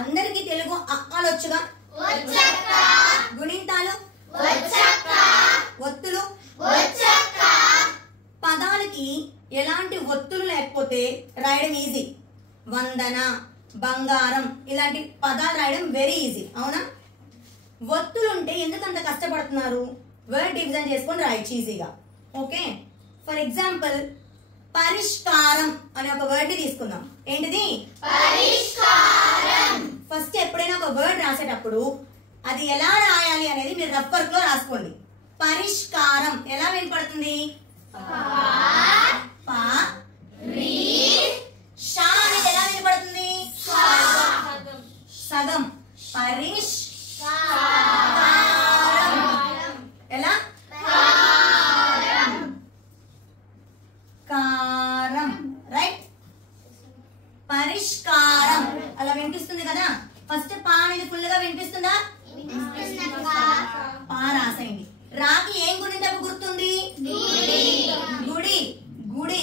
అందరికి తెలుగు అక్కలు వచ్చుగా? గుణింతాలు, ఒత్తులు, పదాలకి ఎలాంటి ఒత్తులు లేకపోతే రాయడం ఈజీ. వందన, బంగారం ఇలాంటి పదాలు రాయడం వెరీ ఈజీ, అవునా? ఒత్తులుంటే ఎందుకు అంత కష్టపడుతున్నారు? వర్డ్ డివిజన్ చేసుకొని రాయొచ్చు ఈజీగా. ఓకే, ఫర్ ఎగ్జాంపుల్ పరిష్కారం అనే ఒక వర్డ్ ని తీసుకుందాం. ఏంటిది? పరిష్కారం. ఫస్ట్ ఎప్పుడైనా ఒక వర్డ్ రాసేటప్పుడు అది ఎలా రాయాలి అనేది మీరు రఫ్ వర్క్ లో రాసుకోండి. పరిష్కారం ఎలా వినపడుతుంది? షా అనేది ఎలా వినపడుతుంది? సగం. ఎలా? కారం. రైట్, పరిష్కారం అలా వినిపిస్తుంది కదా. ఫస్ట్ పా అనేది ఫుల్ గా వినిపిస్తుందా? పా రాసేయండి. రాకి ఏం గుణింతపు గుర్తుంది? గుడి. గుడి.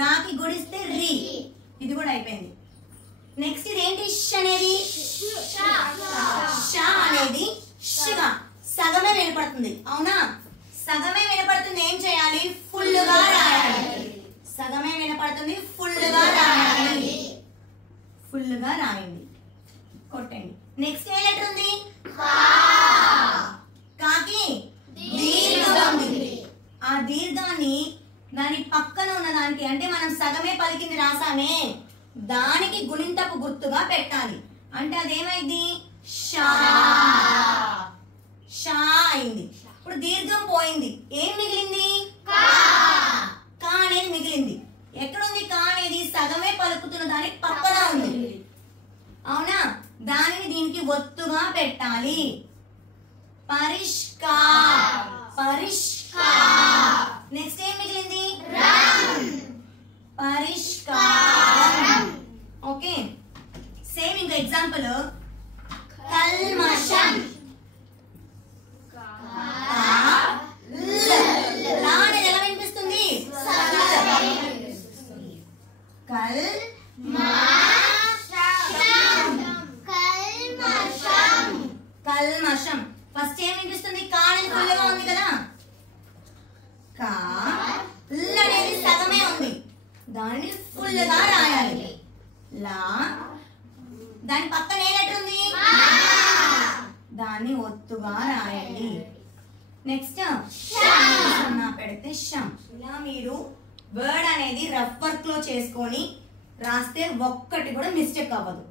రాకి గుడిస్తే రి. ఇది కూడా అయిపోయింది. నెక్స్ట్ ఇదేంటి? ష్ అనేది ష అనేది షగా సగమే వినపడుతుంది, అవునా? సగమే వినపడుతుంది, ఏం చేయాలి? ఫుల్ గా రాయాలి. సగమే వినపడుతుంది, ఫుల్ గా రాయాలి. ఫుల్ గా రాయండి, కొట్టండి. నెక్స్ట్ ఏ లెటర్ ఉంది? కాకి దీర్ఘం ఉంది. ఆ దీర్ఘాన్ని దాని పక్కన ఉన్న దానికి, అంటే మనం సగమే పలికింది రాసామే, దానికి గుణింతపు గుర్తుగా పెట్టాలి. అంటే అదేమైంది? షా. షా అయింది. ఇప్పుడు దీర్ఘం పోయింది, ఏం మిగిలింది? కా అనేది మిగిలింది. ఎక్కడుంది కా అనేది? సగమే పలుకుతున్న దానికి పక్కన ఉంది, అవునా? దానిని దీనికి ఒత్తుగా పెట్టాలి. నెక్స్ట్ ఏం మిగిలింది? పరిష్కారం. ఓకే, సేమ్ ఇంకా ఎగ్జాంపుల్ కల్మషం. లా అనేది ఎలా వినిపిస్తుంది? కల్మషం. ఫస్ట్ ఏం వినిపిస్తుంది? కా అనేది ఫుల్గా ఉంది కదా. కా ల్ అనేది సగమే ఉంది, దానిని ఫుల్ గా రాయాలి. లా దాని పక్కన ఏ లెటర్ ఉంది? దాన్ని ఒత్తుగా రాయండి. నెక్స్ట్ పెడితే షం. ఇలా మీరు వర్డ్ అనేది రఫ్ వర్క్ లో చేసుకొని రాస్తే ఒక్కటి కూడా మిస్టేక్ అవ్వదు.